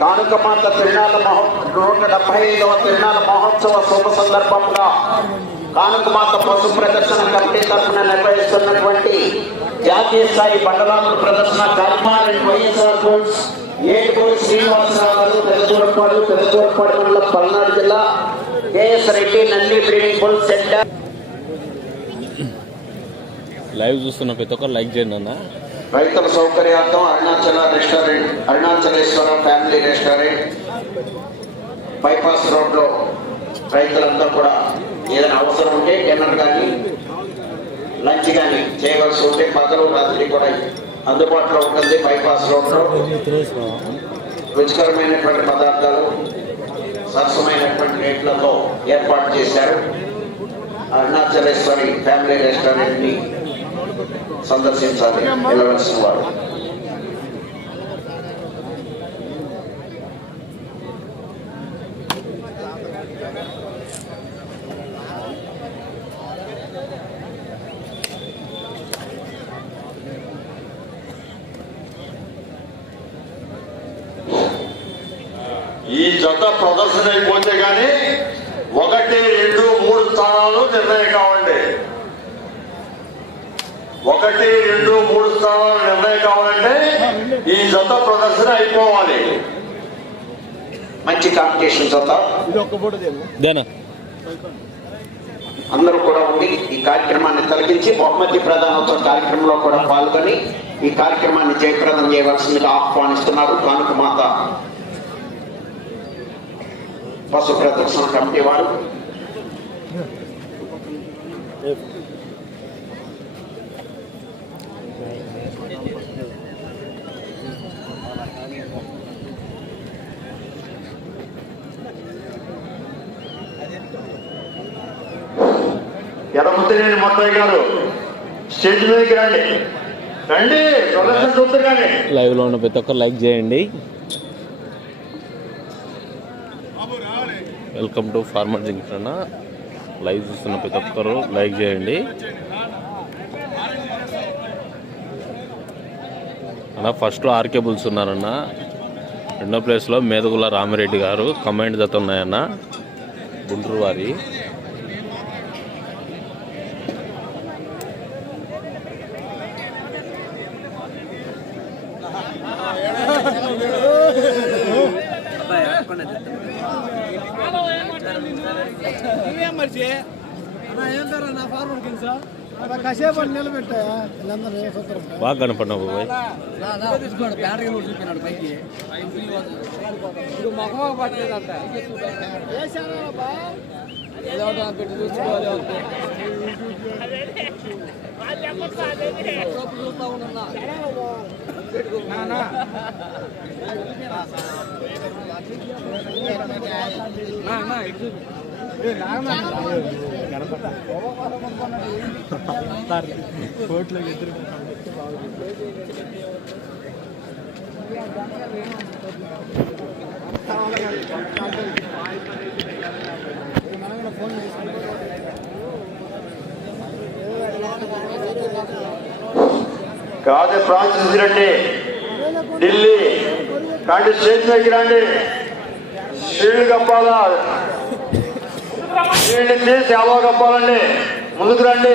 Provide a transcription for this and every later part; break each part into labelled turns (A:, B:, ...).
A: కానుకమాత తిరునాళ్ళ మహో నూట డెబ్బై ఐదవ తిరునాళ్ళ మహోత్సవ శుభ సందర్భంగా కానుకమాత పశు ప్రదర్శన కమిటీ తరఫున నిర్వహిస్తున్నటువంటి జాతీయ స్థాయి బండలాముల ప్రదర్శన కార్యక్రమాన్ని వైఎస్ఆర్ గోల్స్ ఏడుగోలు శ్రీనివాసరావు గారు పెదచూరపాడు పెదచూరపాడు మండలం పల్నాడు జిల్లా KS Reddy Nandi breeding bull centre.
B: Live చూస్తున్న ప్రతి ఒక్కరు లైక్ చేయండి అన్న.
A: రైతుల సౌకర్యార్థం Arunachala restaurant Arunachaleswaram family restaurant bypass రోడ్లో రైతులంతా కూడా ఏదైనా అవసరం ఉంటే డిన్నర్ కానీ లంచ్ కానీ చేయవలసి ఉంటే పగలు రాత్రి కూడా అందుబాటులో ఉంటుంది బైపాస్ రోడ్లో రుచికరమైనటువంటి పదార్థాలు సరసమైనటువంటి రేట్లతో ఏర్పాటు చేశారు. అరుణాచలేశ్వరి ఫ్యామిలీ రెస్టారెంట్ని సందర్శించాలి వెళ్ళవలసిన వారు
C: ఈ జత ప్రదర్శన అయిపోతే గాని ఒకటి రెండు మూడు స్థానాలు నిర్ణయం కావాలి. ఒకటి రెండు మూడు స్థానాలు నిర్ణయం కావాలంటే ఈ జత ప్రదర్శన అయిపోవాలి.
A: మంచి కాంపిటీషన్ జత. అందరూ కూడా ఉండి ఈ కార్యక్రమాన్ని తొలగించి బహుమతి ప్రధానోత్సవ కార్యక్రమంలో కూడా పాల్గొని ఈ కార్యక్రమాన్ని జయప్రదం చేయవలసిందిగా ఆహ్వానిస్తున్నారు కానుక మాత. పశు ప్రదర్శన కమిటీ వారు.
C: ఎడముతినేని మొత్తయ్య గారు. స్టేజ్ మీదకి రండి. రండి ప్రదర్శన చూద్దరు
B: లైవ్లో ఉన్న ప్రతి ఒక్కరు లైక్ చేయండి. వెల్కమ్ టు ఫార్మర్ జింకరణ అన్న లైవ్ చూస్తున్న ప్రతి ఒక్కరు లైక్ చేయండి. అన్న ఫస్ట్లో ఆర్కే బుల్స్ ఉన్నారన్న. రెండో ప్లేస్లో మేదగుల రామిరెడ్డి గారు. కమాండ్ జత ఉన్నాయన్న. గుంటూరు వారి.
D: సోపు చూస్తా ఉన్నా నా, నా, ఇటు కోట్లో చూపి.
C: కాదు ఫ్రాన్సిస్ రండి ఢిల్లీ. కాంటి స్టేజ్ దగ్గర రండి. షీల్డ్ కప్పాలా షీల్డ్ తీసి సేవ ముందుకు రండి.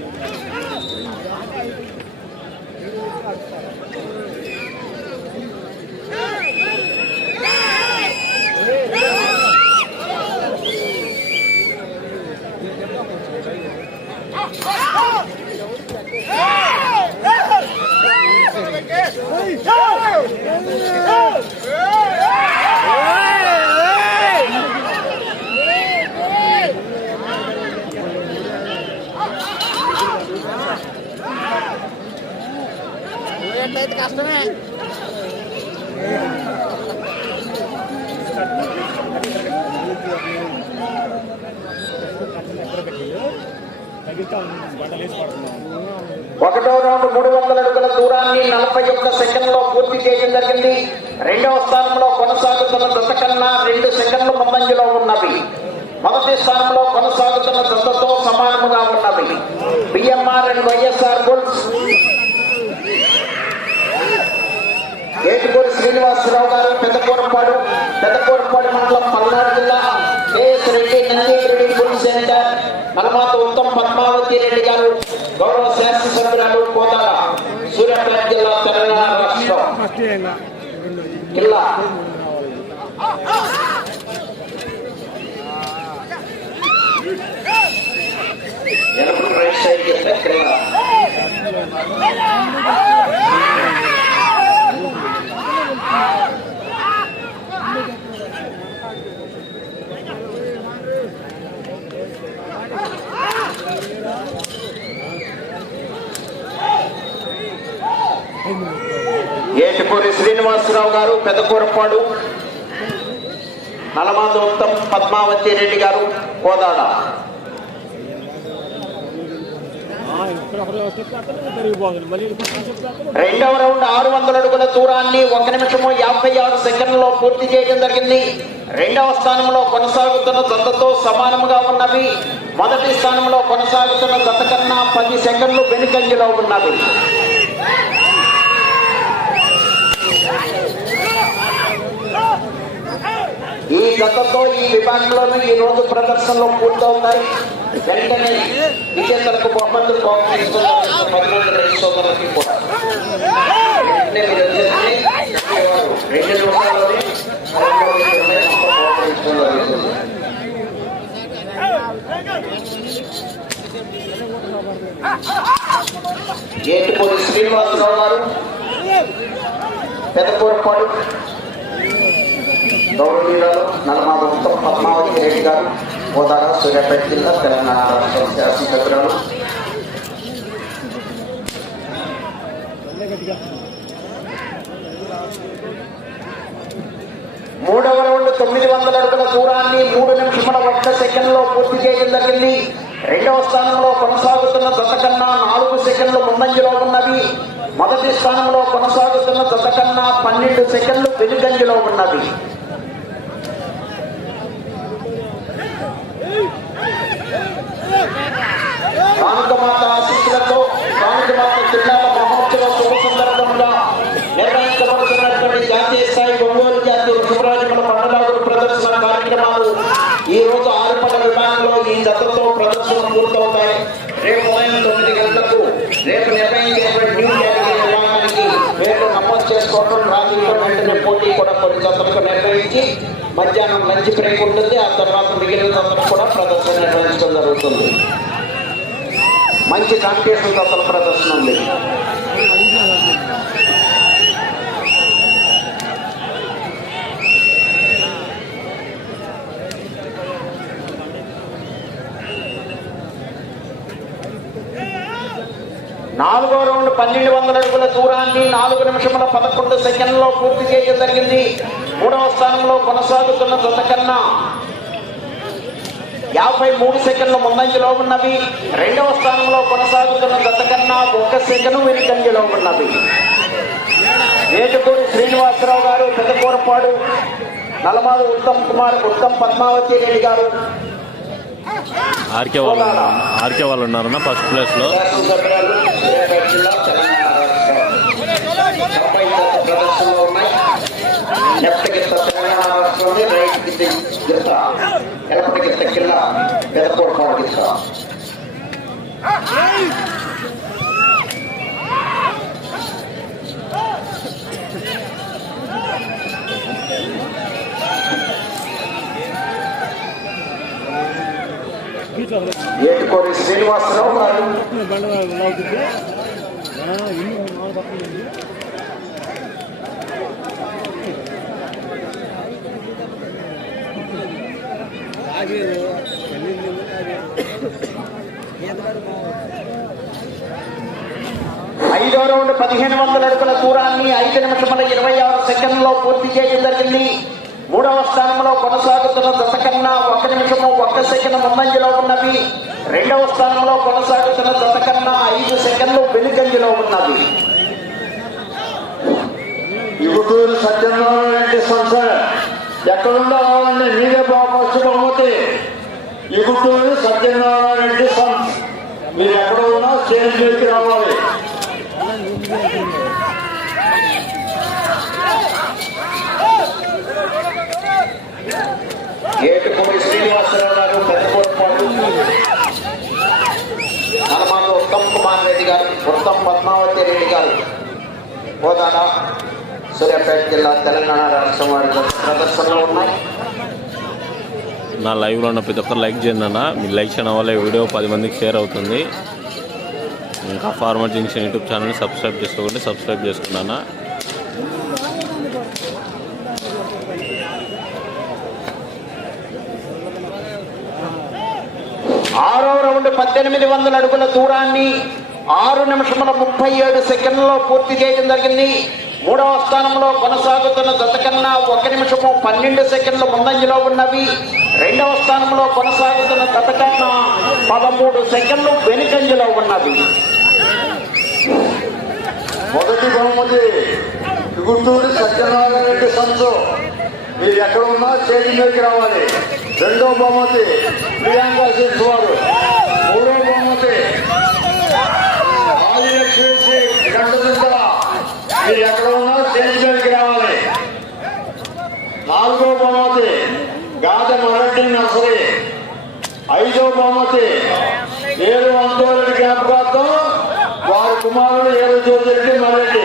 A: ఒకటో రౌండ్ మూడు వందల అడుగుల దూరాన్ని నలభై ఒక్క సెకండ్లో పూర్తి చేయడం జరిగింది. రెండవ స్థానంలో కొనసాగుతున్న దశ కన్నా రెండు సెకండ్లు ముందంజలో ఉన్నవి. మొదటి స్థానంలో కొనసాగుతున్న దశతో సమానముగా ఉన్నవి. BMR and YSR bulls. Etukuri Srinivasarao గారు పెద్దకూరపాడు పెద్దకూరపాడు మండలం పల్నాడు జిల్లా. కేఎస్ రెడ్డి నంది రెడ్డి సెంటర్ మలమాతో రెడ్డి గారు గౌరవ శాసనసభ్యురాలు కోదాడ సూర్యాపేట జిల్లా తెలంగాణ రాష్ట్రం. జిల్లా. ఎనభై రైట్ సైడ్ చేస్తే క్రీడ ఏటుకూరి శ్రీనివాసరావు గారు పెద్ద కూరపాడు ఉత్తమ్ పద్మావతి రెడ్డి గారు కోదాడ. రెండవ రౌండ్ ఆరు వందల అడుగుల దూరాన్ని ఒక నిమిషము యాభై ఆరు సెకండ్లలో పూర్తి చేయడం జరిగింది. రెండవ స్థానంలో కొనసాగుతున్న జతతో సమానముగా ఉన్నవి. మొదటి స్థానంలో కొనసాగుతున్న జత కన్నా పది సెకండ్లు వెనుకంజలో ఉన్నవి. ఈ గతంతో ఈ విభాగంలోనూ ఈ రోజు ప్రదర్శనలో పూర్తవుతాయి. వెంటనే విజేతలకు బహుమతులు బహుకరిస్తున్నారు పది మంది సోదరులకి కూడా. వెంటనే మీరు వచ్చేసి రెండు నిమిషాల్లోనే శ్రీనివాసరావు గారు పెద్దపూరపాడు గౌరవీయురాలు నలమాద ఉత్తమ పద్మావతి రెడ్డి గారు కోదాడ సూర్యాపేట జిల్లా తెలంగాణ రాష్ట్రం శాసనసభ్యురాలు మూడవ రౌండ్ తొమ్మిది వందల అడుగుల దూరాన్ని మూడు నిమిషముల ఒక్క సెకండ్లో పూర్తి చేయడం జరిగింది. రెండవ స్థానంలో కొనసాగుతున్న దశ కన్నా నాలుగు సెకండ్లు ముందంజలో ఉన్నవి మొదటి స్థానంలో కొనసాగుతున్న దశ కన్నా పన్నెండు సెకండ్లు వెనుకంజలో ఉన్నవి కానుకమాత ఆశీస్సులతో కానుకమాత జిల్లాల మహోత్సవ శుభ సందర్భంగా నిర్వహించబడుతున్నటువంటి జాతీయ స్థాయి ఒంగోలు జాతీయ శుభరాజముల మండలాగురు ప్రదర్శన కార్యక్రమాలు ఈ రోజు ఆరుపడ విభాగంలో ఈ జతతో ప్రదర్శన పూర్తవుతాయి. రేపు ఉదయం తొమ్మిది గంటలకు రేపు నిర్వహించేటువంటి న్యూ కేటగిరీ విభాగానికి నమోదు చేసుకోవడం రాజీతో వెంటనే పోటీ కూడా కొన్ని జతలకు నిర్వహించి మధ్యాహ్నం లంచ్ బ్రేక్ ఉంటుంది ఆ తర్వాత మిగిలిన కూడా ప్రదర్శన నిర్వహించడం జరుగుతుంది. మంచి కాంపిటీషన్ దశల ప్రదర్శన ఉంది. నాలుగో రౌండ్ పన్నెండు వందల అడుగుల దూరాన్ని నాలుగు నిమిషముల పదకొండు సెకండ్లో పూర్తి చేయడం జరిగింది. మూడవ స్థానంలో కొనసాగుతున్న జత కన్నా యాభై మూడు సెకండ్ల ముందంజలో ఉన్నవి. రెండవ స్థానంలో కొనసాగుతున్న జత కన్నా ఒక్క సెకండ్ వెనుకంజలో ఉన్నవి. ఏటుకూరి శ్రీనివాసరావు గారు పెద్దకూరపాడు నలమాడు ఉత్తమ్ కుమార్ ఉత్తమ్ పద్మావతి రెడ్డి గారు.
B: ఆర్కే వాళ్ళు ఆర్కే వాళ్ళు ఉన్నారన్న ఫస్ట్
A: డెబ్బై జత ప్రదర్శనలో ఉన్నాయి. లెఫ్ట్ గిత్త తెలంగాణ రాష్ట్రంలో రైట్ గిత్త గిత్త కింద పెదపూడి కోట గిత్త ఏటుకోరి శ్రీనివాసరావు గారు. ఐదో రౌండ్ పదిహేను వందల అడుగుల దూరాన్ని ఐదు నిమిషముల ఇరవై ఆరు సెకండ్లో పూర్తి చేయడం జరిగింది. మూడవ స్థానంలో కొనసాగుతున్న దశ కన్నా ఒక నిమిషము ఒక్క సెకండ్ ముందంజలో ఉన్నవి రెండవ స్థానంలో కొనసాగుతున్న దశ కన్నా ఐదు సెకండ్లు వెనుకంజలో ఉన్నది.
C: ఇగుటూరు సత్యనారాయణ సంసారం. సంస్థ ఎక్కడుందో రావాలండి మీరే బాగా బహుమతి ఇగుటూరు సత్యనారాయణ రెడ్డి సన్ మీరు ఎక్కడ ఉన్నా స్టేజ్ రావాలి.
A: ఏటుకూరి శ్రీనివాసరావు గారు పెద్దకోటపాటు హనుమాన్ ఉత్తమ్ కుమార్ రెడ్డి గారు ఉత్తమ్ పద్మావతి రెడ్డి గారు. కోదాడ సూర్యాపేట జిల్లా తెలంగాణ రాష్ట్రం వారి ప్రదర్శనలో ఉన్నాయి.
B: నా లైవ్లో ఉన్న ప్రతి ఒక్కరు లైక్ చేయండి అన్న. మీరు లైక్ చేయడం వల్ల వీడియో పది మందికి షేర్ అవుతుంది. ఇంకా ఫార్మర్ జంక్షన్ యూట్యూబ్ ఛానల్ని సబ్స్క్రైబ్ చేసుకోండి సబ్స్క్రైబ్ చేసుకున్నానా
A: ఆరో రౌండ్ పద్దెనిమిది వందల అడుగుల దూరాన్ని ఆరు నిమిషముల ముప్పై ఏడు సెకండ్లలో పూర్తి చేయడం జరిగింది. మూడవ స్థానంలో కొనసాగుతున్న దశ ఒక నిమిషము పన్నెండు సెకండ్ల ముందంజలో ఉన్నవి. రెండవ స్థానంలో కొనసాగుతున్న గత కన్నా పదమూడు సెకండ్లు వెనుకంజలో ఉన్నది.
C: మొదటి బహుమతి గుంటూరు సత్యనారాయణ రెడ్డి సంస్థ మీరు ఎక్కడ ఉన్నా స్టేజ్ మీదకి రావాలి. రెండో బహుమతి ప్రియాంక సిక్స్ వారు. మూడో బహుమతి ఆదిలక్ష్మి గంట మీరు ఎక్కడ ఉన్నా స్టేజ్ మీదకి రావాలి నాలుగో బహుమతి గాజ మరటి నర్సరీ ఐదో బహుమతి. ఏడు ఆందోళన జ్ఞాపకార్థం వారి కుమారుడు ఏడు జ్యోతిరెడ్డి మరెడ్డి.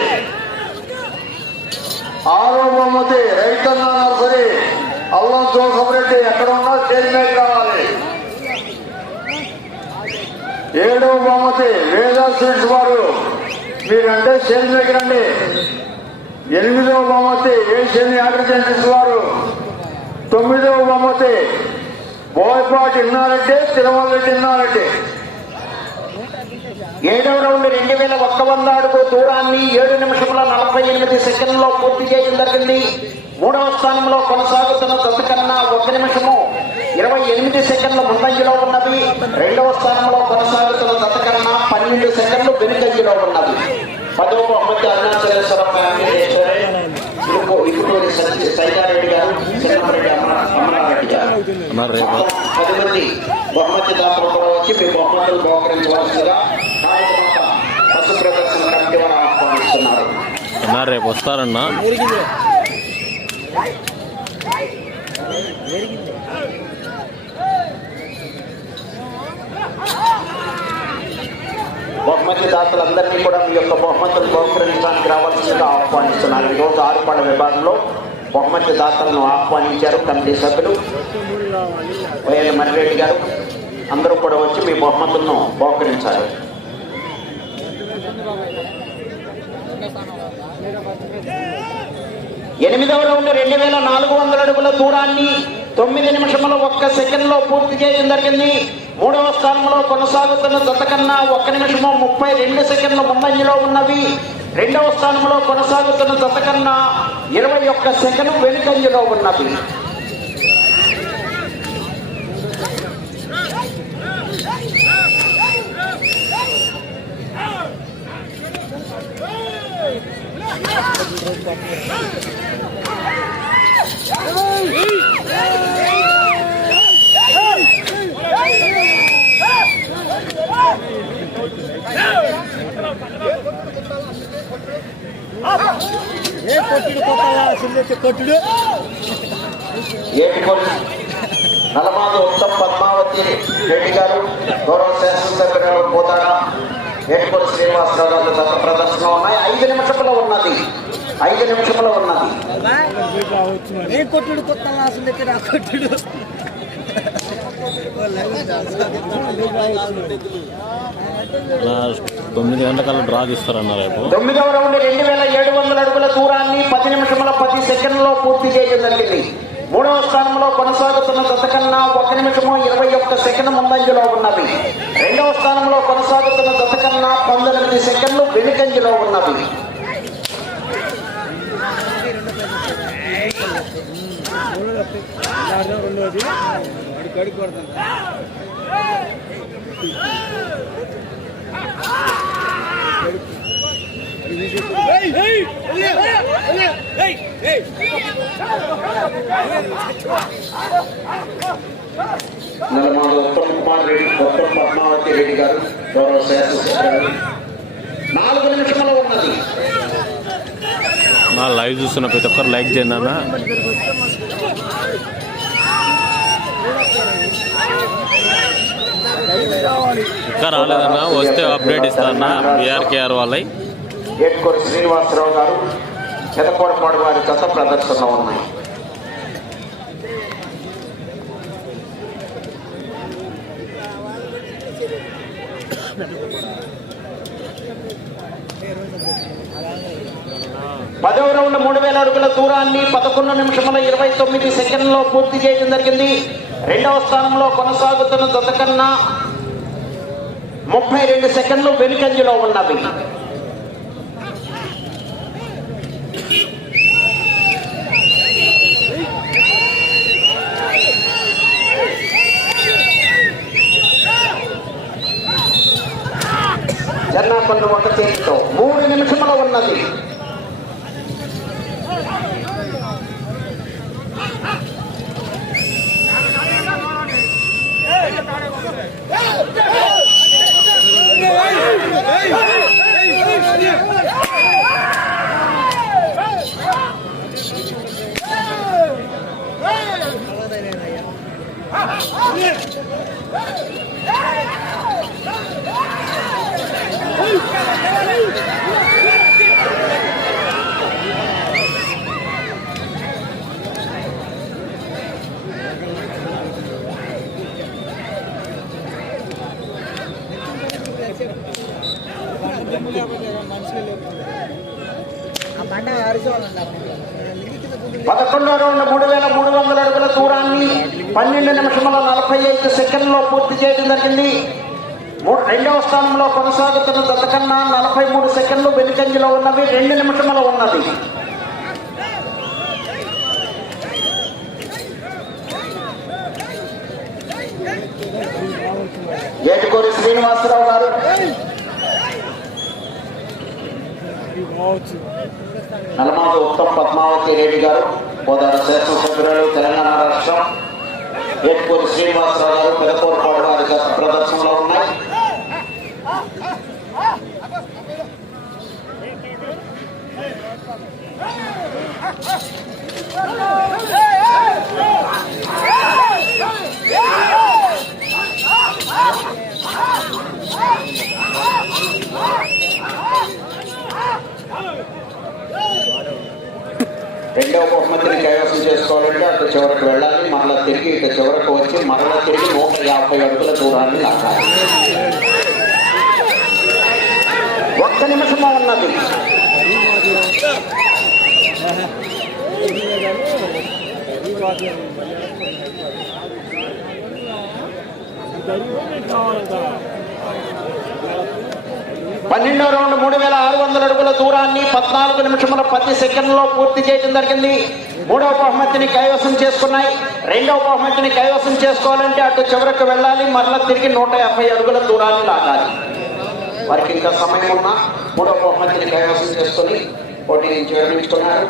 C: ఆరో బహుమతి రైతన్న నర్సరీ అల్లం జోసఫ్ రెడ్డి. ఎక్కడ ఉన్నా స్టేజ్ మీద రావాలి ఏడవ బహుమతి వేదా స్వీట్స్ వారు. మీరంటే స్టేజ్ మీద రండి. ఎనిమిదవ బహుమతి ఏ శని అగ్రిజెన్సీస్ వారు. తొమ్మిదవ బహుమతి. బోయపాటి ఇన్నారెడ్డి తిరుమల రెడ్డి ఇన్నారెడ్డి.
A: ఏడవ రౌండ్ రెండు వేల ఒక్క వంద అడుగు దూరాన్ని ఏడు నిమిషముల నలభై ఎనిమిది సెకండ్లలో పూర్తి చేయడం జరిగింది. మూడవ స్థానంలో కొనసాగుతున్న దశ కన్నా ఒక నిమిషము ఇరవై ఎనిమిది సెకండ్ల ముందంజలో ఉన్నది. రెండవ స్థానంలో కొనసాగుతున్న దశ కన్నా పన్నెండు సెకండ్లు వెనుకంజలో ఉన్నది. పదవ అమృత అరుణాచలేశ్వర ఫ్యామిలీ రెస్టారెంట్ ఇరుకు ఇరుకూరి సత్య సైదారెడ్డి గారు చిన్నరెడ్డి అమర అమరారెడ్డి గారు.
B: అన్న రేపు
A: పది మంది బహుమతి దాతలు కూడా వచ్చి మీ బహుమతులు బహుకరించవలసిందిగా కార్యక్రమ పశు ప్రదర్శన కమిటీ వారు ఆహ్వానిస్తున్నారు.
B: అన్న రేపు వస్తారన్నా.
A: బహుమతి దాతలందరినీ కూడా మీ యొక్క బహుమతులు బహుకరించడానికి రావాల్సిందిగా ఆహ్వానిస్తున్నారు ఈరోజు ఆరుపాడ విభాగంలో బహుమతి దాతలను ఆహ్వానించారు కమిటీ సభ్యులు. వైఎల్ మర్రెడ్డి గారు అందరూ కూడా వచ్చి మీ బహుమతులను బహుకరించాలి ఎనిమిదవ రౌండ్ రెండు వేల నాలుగు వందల అడుగుల దూరాన్ని తొమ్మిది నిమిషముల ఒక్క సెకండ్లో పూర్తి చేయడం జరిగింది. మూడవ స్థానంలో కొనసాగుతున్న జత కన్నా ఒక్క నిమిషము ముప్పై రెండు సెకండ్ల ముందంజలో ఉన్నవి రెండవ స్థానంలో కొనసాగుతున్న జత కన్నా ఇరవై ఒక్క సెకండ్ వెనుకంజలో ఉన్నవి
D: Hey! కొట్టుడు కొట్టాలా సుందెత్తి కొట్టుడు.
A: నలమాదు ఉత్తమ్ పద్మావతి రెడ్డి గారు గౌరవ శాసనసభ్యులు పోతారా? ఏటికొల్లి శ్రీనివాసరావు గారు గత ప్రదర్శన ఉన్నాయి. ఐదు నిమిషంలో ఉన్నది. ఐదు నిమిషంలో ఉన్నది.
D: ఏ కొట్టుడు సుందెత్తి నా కొట్టుడు.
B: తొమ్మిది గంటల డ్రా తీస్తారన్నారు రేపు.
A: తొమ్మిదవ రౌండ్ రెండు వేల ఏడు వందల అడుగుల దూరాన్ని పది నిమిషముల పది సెకండ్లలో పూర్తి చేయడం జరిగింది. మూడవ స్థానంలో కొనసాగుతున్న గతకన్నా ఒక నిమిషము ఇరవై ఒక్క సెకండ్ ముందంజలో ఉన్నది. రెండవ స్థానంలో కొనసాగుతున్న దశకన్నా పంతొమ్మిది సెకండ్లు వెనుకంజలో ఉన్నవి
D: రెండవది వాడి కడికి కొడతాను
A: నలమాడు ఉత్తమ్ కుమార్ రెడ్డి ఉత్తమ్ పద్మావతి రెడ్డి గారు గౌరవ శాసనసభ్యులు నాలుగు నిమిషంలో ఉన్నది.
B: నా లైవ్ చూస్తున్న ప్రతి ఒక్కరు లైక్ చేయండి అన్న. ఇంకా రాలేదన్నా వస్తే అప్డేట్ ఇస్తారన్నా బీఆర్కేఆర్ వాళ్ళవి
A: ఏట్కూరి శ్రీనివాసరావు గారు పెదకోడపాడు వారి గత ప్రదర్శనలో ఉన్నాయి. పదవ రౌండ్ మూడు వేల అడుగుల దూరాన్ని పదకొండు నిమిషముల ఇరవై తొమ్మిది సెకండ్లో పూర్తి చేయడం జరిగింది. రెండవ స్థానంలో కొనసాగుతున్న జత కన్నా ముప్పై రెండు సెకండ్లు వెనుకంజలో ఉన్నవి. జన్నాపల్లి ఒక చేతితో మూడు నిమిషంలో ఉన్నది. పదకొండో రౌండ్ మూడు వేల మూడు వందల అడుగుల దూరాన్ని పన్నెండు నిమిషముల నలభై ఐదు సెకండ్లో పూర్తి చేయడం జరిగింది. రెండవ స్థానంలో కొనసాగుతున్న జత నలభై మూడు సెకండ్లు వెనుకంజలో ఉన్నవి రెండు నిమిషముల ఉన్నది. ఏటుకూరి శ్రీనివాసరావు గారు. నలమాదు ఉత్తమ్ పద్మావతి రెడ్డి గారు గోదావరి శాసనసభ్యురాలు తెలంగాణ రాష్ట్రం. ఏటుకూరి శ్రీనివాసరావు గారు పెదకూరుపాడు వారి ప్రదర్శనలో ఉన్నాయి. రాత్రి కైవసం చేసుకోవాలంటే అటు చివరకు వెళ్ళాలి మరలా తిరిగి ఇటు చివరకు వచ్చి మరలా తిరిగి నూట యాభై అడుగుల దూరాన్ని లాగాలి ఒక్క నిమిషమా ఉన్నది. పన్నెండో రౌండ్ మూడు వేల ఆరు వందల అడుగుల దూరాన్ని పద్నాలుగు నిమిషముల పది సెకండ్లో పూర్తి చేయడం జరిగింది. మూడవ బహుమతిని కైవసం చేసుకున్నాయి. రెండవ బహుమతిని కైవసం చేసుకోవాలంటే అటు చివరకు వెళ్ళాలి మరలా తిరిగి నూట యాభై అడుగుల దూరాన్ని లాగాలి. వారికి ఇంకా సమయం ఉన్నా మూడవ బహుమతిని కైవసం చేసుకుని పోటీ నుంచి విరమించుకున్నారు.